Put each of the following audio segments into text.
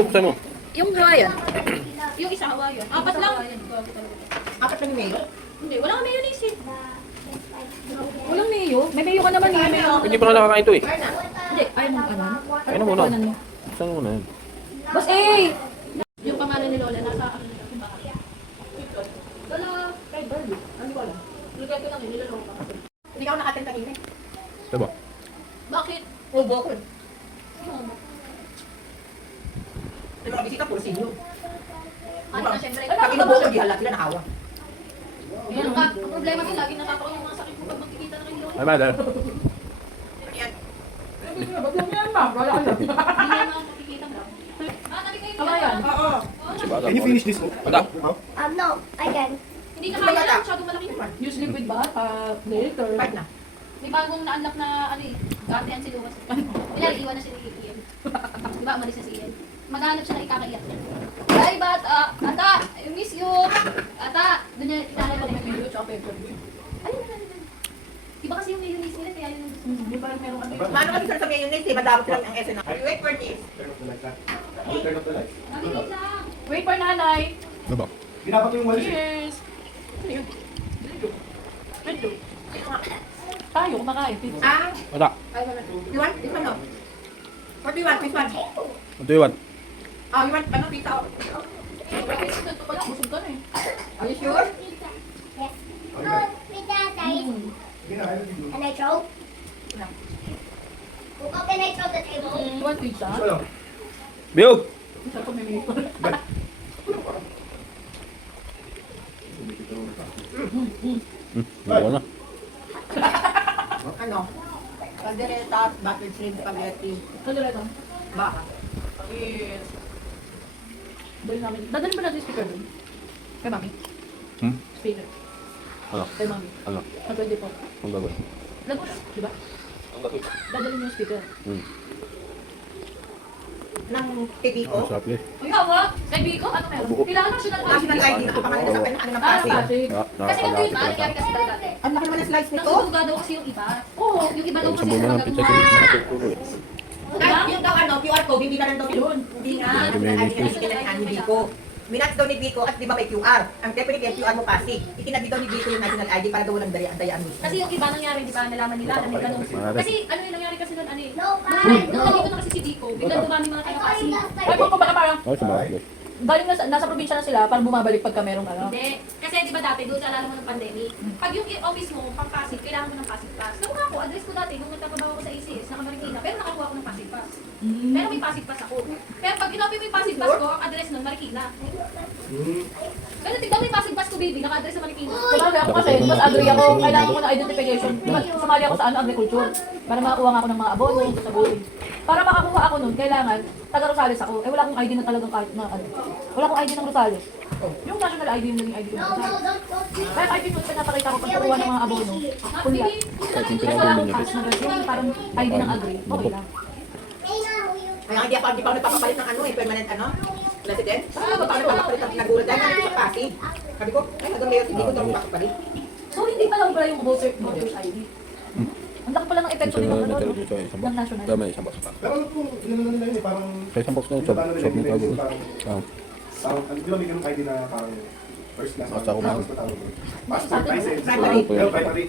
buksan mo. Yung Hawaiian. Yung isa Hawaiian. Apat lang. Apat lang yung mayo. Hindi, wala kang mayonnaise eh. Walang mayo. May mayo ka naman eh. Mayo. Hindi pa nga nakakain to eh. Hindi, ayaw mo ano. Ayun na muna. Buksan mo muna yan. Boss eh! Yung pangalan ni Lola nasa yung bahay. Lola, kay Barbie. Ano ko alam? Lugay ko lang yun, niloloko ka. Hindi ka ako nakatin kanina. Diba? Bakit? Ubo ko. Yung May mga bisita, puro sinyo. ano na syempre. Pag inubo ko, di halat sila nakawa. Yan ang problema ko, lagi nakakaroon yung mga sakit ko pag magkikita na kayo. Ay, mother. Yan. Hindi niya makikita mo. Tabi kayo. Hawaiian. Oo. Si Bata. Can you finish this? Bata. No, I can. Hindi ka kaya lang, masyadong malaki. Use liquid ba? Later. Five na. May bagong na-unlock na ano eh, gantian si Lucas. Ilan, iwan na si Ian. Diba, umalis na si Ian. Maghanap siya na ikakaiyak niya. Bye, bata! Ata! I miss you! Ata! Doon niya ilalala na yung video, tsaka pepper. Ayun na, ayun na. Iba kasi yung mayonnaise nila, kaya yun yung Hindi parang meron ano. Mano kasi sir sa mayonnaise, eh. Madamot lang ang SNR. Wait for this. Turn off the light, ha? I will turn off the light. Nabinig lang. Wait for nanay. Diba? Ginapat ko yung walis, eh. Cheers. Tayo, kumakain. Pizza. Ah, Bata. you want? This one, no? What do you want? This one? What do you want? Oh, you want, ano, pizza? Ito pala, busog ka na eh. Are you sure? Yes. No, pizza guys. Sige na, ayun, sige. Can I throw? No. How can I throw the table? You want pizza? Gusto lang. Biyog! Isa ko may mili ko. Wala na. Ano? Calderetas, buttered shrimp, spaghetti, Ano rin ito? baka. Yes. Dali namin. Dadalhin ba natin yung speaker dun? Kay mami. Hmm? Speaker. Ano? Kay mami. Ano? Ang 24. Ang gagawin? Lagos, di ba? Ang gagawin? Dadalhin yung speaker. Ng TV Ang ko. sarap eh. Uy, hawa! Kay Biko, ano meron? Kailangan national ID. National ID, nakapangalan sa akin ng ano ng Ah, Pasig. kasi. Kasi ganito yung iba, nangyari kasi talaga dati. Ang laki naman ng slice nito. Nasusuga daw kasi yung iba. Oo, yung iba daw Sa kasi muna ng talaga pizza gumawa. ko. Nakatuturo eh. Kahit yung daw ano, QR code, hindi na lang daw yun. Hindi nga. Hindi Ang may ID na itinalahan ni Biko. Minats daw ni Biko at di ba may QR. Ang definitely yung QR mo Pasig. Itinabi daw ni Biko yung national ID para daw walang dayaan mismo. Kasi yung iba nangyari, di ba, nalaman nila, na may ganun. Kasi ano yung nangyari kasi nun, ano eh. No, Nung nandito na kasi si Biko, biglang dumami mga taga-kasi. Ay, kung kumbaga parang Ay, sumakit. galing nasa probinsya na sila, parang bumabalik pagka merong ano. Hindi. Kasi di ba dati, doon sa alam mo ng pandemic, pag yung office mo, pang Pasig, kailangan mo ng Pasig Pass. Nakuha ko, address ko dati, nung nagtatrabaho ko sa ACS, naka Marikina, pero nakakuha ko ng Pasig Pass. Pero may Pasig Pass ako. Pero pag inopen mo yung Pasig Pass ko, ang address nun, Marikina. Pero tignan mo yung Pasig Pass ko, baby, naka-address sa Marikina. Sabagay ako kasi, mas agree ako, kailangan ko ng identification. Sumali ako sa ano, agriculture. Para makakuha nga ako ng mga abono, sa buhay. Para makakuha ako nun, kailangan, taga Rosales ako. Eh wala akong ID na talagang kahit na ano. Wala akong ID ng Rosales. Yung national ID yung naging ID ko. no, don't. Kaya ID nun, pinapakita ko pag kukuha ng mga abono. Kunya. Kahit yung Kasi wala akong pinagawa niya. cash na ganun. Yung parang ID ng agri. Okay lang. Kaya hindi ako nagpapapalit ng ano eh, permanent ano. Resident? Ah, paano papapalit ang nagulat dahil nandito sa Pasig. Sabi ko, ay hanggang ngayon hindi ko daw papapalit. So hindi pa lang pala yung voter's ID. Ang laki pala ng epekto Isa din na ng ano, natira no? dito ay isang box. Ng national. Dama isang box pa. Pero ano kung inano nila yun, eh, parang... Sa isang box na yun, sob Paano nila ng yun, tago. parang... Ah. Parang, di ba may ganung ID na parang first class? Basta ako Tapos patawag mo. Passport, license. Primary. Pero primary.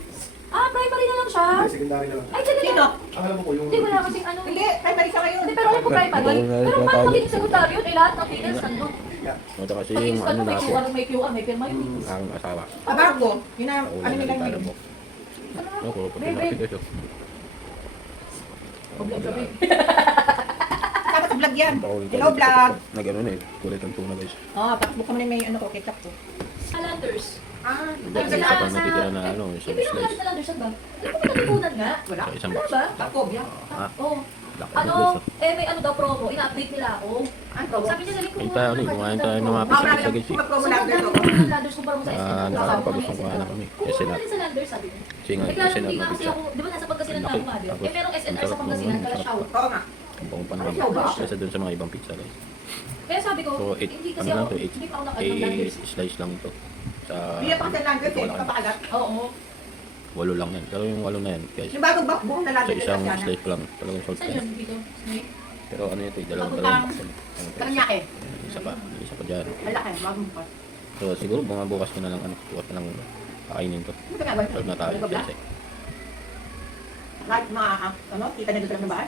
Ah, primary na lang siya. Hindi, secondary na lang. Ay, ganun Sino? na. Ang alam mo po yung... Hindi, wala kasing ano. Hindi, primary siya ngayon. Hindi, pero alam ko primary. Pero paano magiging secondary yun? Eh, lahat ng details ano? Ito kasi Pag yung ano may na ako. QR, may QR, may pirma yun. Aking asawa. Abago, yun na, Wala ano na nila rin yun. mo. Ano ko, pati Baby. nakakita ito. Problem sabi. Dapat sa vlog yan. Bawal ka Hello dito. vlog. Nag-ano na eh. Kulit ang tuna guys. Oh, tapos buka mo na may ano ko, ketchup ko. Salanders. Ah, Dahil sa pang natitira na ano, isang Hindi ko slice. sa Landers ba? Hindi ko natutunan nga. wala. Sa isang Ano box. ba? Tako, yan. Ah, Oo. laki ng Ano, slice. eh may ano daw promo, ina-update nila ako. Ang promo. Sabi niya galing ko. Ayun tayo ulit, kumain tayo ng mga Oh, pizza marami sa lang. guys eh. Mag-promo So, lang magkano dito. yung Landers kumpara mo sa SM? Nakakapagusong kuha na kami. Kung SNR. ano sa Landers, sabi niya. Kasi nga, Eh, klaro, SNR hindi na nga kasi pizza. ako, di ba nasa Pagkasinan Ang tayo laki. nga din? Tapos, Eh, merong SNR ang sa sarap Pagkasinan, ng- kala shout. Oo nga. Ang bango pa naman. Ano ba? Kaysa dun sa mga ibang pizza guys. Kaya sabi ko, So, hindi kasi ano lang ako, to, hindi pa ako nakain ng Landers. slice lang to. Sa Hindi pa kasi langgit eh, Ito lang. kapakagat. Oo. 8 lang yan. Pero yung 8 na yan guys. Yung bagong box, buong na Sa langgit isang na slice pa lang. Talagang salt Saan yan. yun dito? Snake? Pero ano ito, dalawang Papuntang- parcel. Paranaque. Isa pa dyan. Malaki, bagong bukas. So siguro mga bukas ko na lang, bukas na lang kakainin to. Ano ba nga ba? Solve na tayo. Ano ba? Kasi, Kahit mga, ano, kita na doon sa lang ng bahay?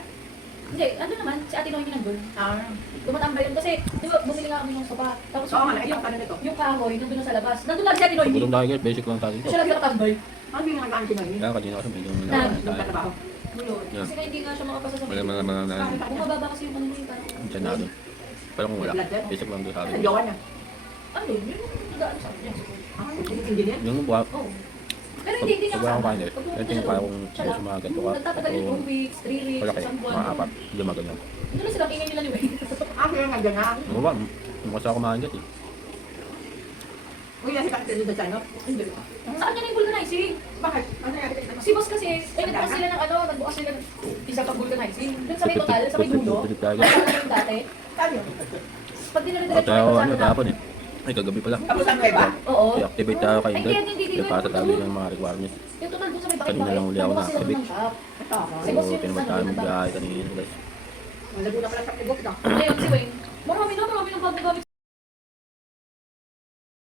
Hindi, ano naman, si Ate Noy nandun. Ah, Tumatambay yun kasi, di ba, bumili nga kami ng sopa. Tapos oo nga, yung, nakita ko ano nito. yung kahoy, nandun na sa labas. Nandun lang si Ate Noy. gutom tayo guys, basic lang tayo dito. Siya lang yung nakatambay. Ano yung nakagaan si Noy? Kaya kanina kasi medyo Yung tayo. trabaho. Yun. Yeah. Kasi nga hindi nga siya makapasa sa Wala mga Bumababa kasi yung ano niya, parang, dyan na doon. Pero kung wala, Blood test? basic lang doon sa Ano, akin. jowa na. ano yun, yung nag-ano sa akin. Ah, hindi yan. Yung buwa, Oo. Pero hindi niya pag wala akong kasama. kain Pag ito yung kaya kong siya lang. sa mga ganito ka. Nagtatagal yung 2 weeks, 3 weeks, Malaki, isang buwan. mga apat, hindi maganyan. Doon na silang ingay nila ni Wayne. Ah, kaya nga dyan na. Ano ba, mukha sa kumain dyan eh. Uy, nasi bakit doon sa ano? Hindi. Saan niya na yung vulcanizing? Bakit? Ano nga kita? Si boss kasi, nagbukas sila ng ano, nagbukas sila ng isa pang vulcanizing. Doon sa may total, sa may dulo. Wala na yung dati. Saan yun? Pag dinala-diretso Tayo, kayo sa ano, ano kahapon eh. Ay, kagabi pala. Tapos ang nueva? Oo. I-activate tayo kayo Ay, doon. hindi. Ipasa tayo yung mga requirements. Yung total doon sa may Kanina lang uli ako nagbukas sila na-activate. ng shop. Ito. Si boss So, yung tinamad tayo magbiyahe kanina guys. Malago na pala sa tibok ito. Ngayon si Wayne, marami na bagong gamit